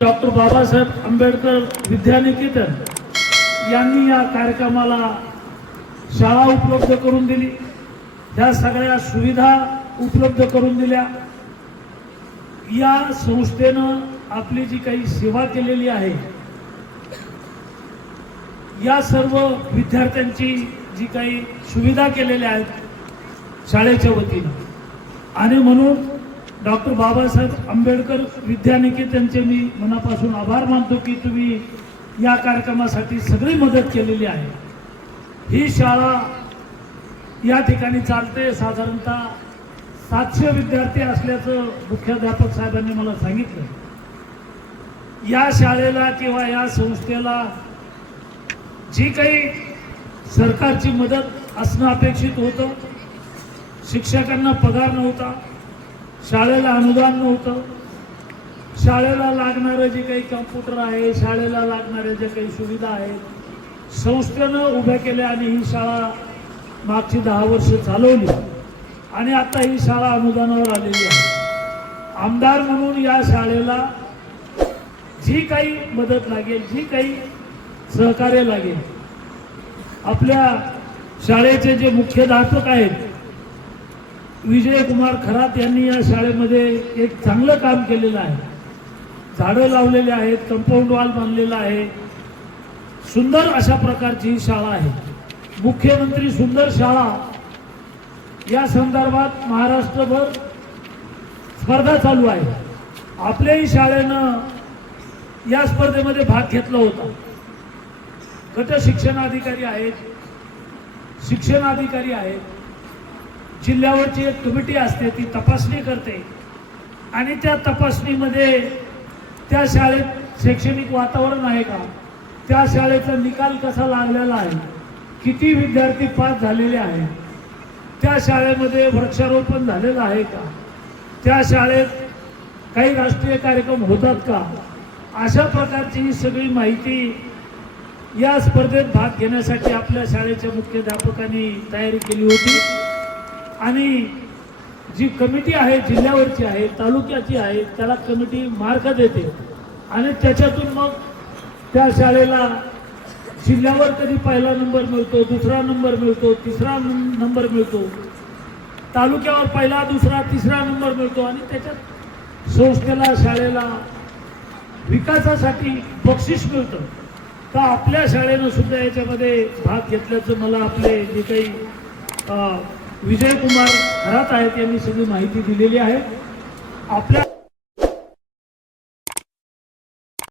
Doctor Babasaheb Ambedkar विद्यानिकेतन यांनी या कार्यक्रमाला शाळा उपलब्ध करून दिली, ह्या सगळ्या सुविधा उपलब्ध करून दिल्या। या संस्थेनं आपली जी काही सेवा केलेली आहे, या सर्व विद्यार्थ्यांची जी काही सुविधा केलेल्या आहेत शाळेच्या वतीनं, आणि म्हणून डॉक्टर बाबासाहेब आंबेडकर विद्यानिकेतनचे मी मनापासून आभार मानतो की तुम्ही या कार्यक्रमासाठी सगळी मदत केलेली आहे। ही शाळा या ठिकाणी चालते, साधारणतः 700 विद्यार्थी असल्याचं मुख्याध्यापक साहेबांनी मला सांगितलं। या शाळेला किंवा या संस्थेला जी काही सरकारची मदत असणं अपेक्षित होतं, शिक्षकांना पगार नव्हता, शाळेला अनुदान नव्हतं, शाळेला लागणारे जे काही कॉम्प्युटर आहे, शाळेला लागणारे जे काही सुविधा आहेत संस्थेनं उभ्या केल्या आणि ही शाळा मागची 10 वर्ष चालवली आणि आता ही शाळा अनुदानावर आलेली आहे। आमदार म्हणून या शाळेला जी काही मदत लागेल, जी काही सहकार्य लागेल, आपल्या शाळेचे जे मुख्याध्यापक आहेत विजयकुमार खरात यांनी या शाळेमध्ये एक चांगलं काम केलेलं आहे। झाडं लावलेले आहेत, कंपाऊंड वॉल बांधलेला आहे, सुंदर अशा प्रकारची ही शाळा आहे। मुख्यमंत्री सुंदर शाळा या संदर्भात महाराष्ट्रभर स्पर्धा चालू आहे। आपल्याही शाळेनं या स्पर्धेमध्ये भाग घेतला होता। गट शिक्षणाधिकारी आहेत, शिक्षणाधिकारी आहेत, जिल्ह्यावरची एक कमिटी असते, ती तपासणी करते आणि त्या तपासणीमध्ये त्या शाळेत शैक्षणिक वातावरण आहे का, त्या शाळेचा निकाल कसा लागलेला आहे, किती विद्यार्थी पास झालेले आहेत, त्या शाळेमध्ये वृक्षारोपण झालेलं आहे का, त्या शाळेत काही राष्ट्रीय कार्यक्रम होतात का, अशा प्रकारची ही सगळी माहिती या स्पर्धेत भाग घेण्यासाठी आपल्या शाळेच्या मुख्याध्यापकांनी तयारी केली होती। आणि जी कमिटी आहे, जिल्ह्यावरची आहे, तालुक्याची आहे, त्याला कमिटी मार्क देते आणि त्याच्यातून मग त्या शाळेला जिल्ह्यावर कधी पहिला नंबर मिळतो, दुसरा नंबर मिळतो, तिसरा नंबर मिळतो, तालुक्यावर पहिला, दुसरा, तिसरा नंबर मिळतो आणि त्याच्यात संस्थेला, शाळेला विकासासाठी बक्षीस मिळतं। तर आपल्या शाळेनं सुद्धा याच्यामध्ये भाग घेतल्याचं मला आपले जे काही विजयकुमार खरात आहेत यांनी सगळी माहिती दिलेली आहे। आपल्या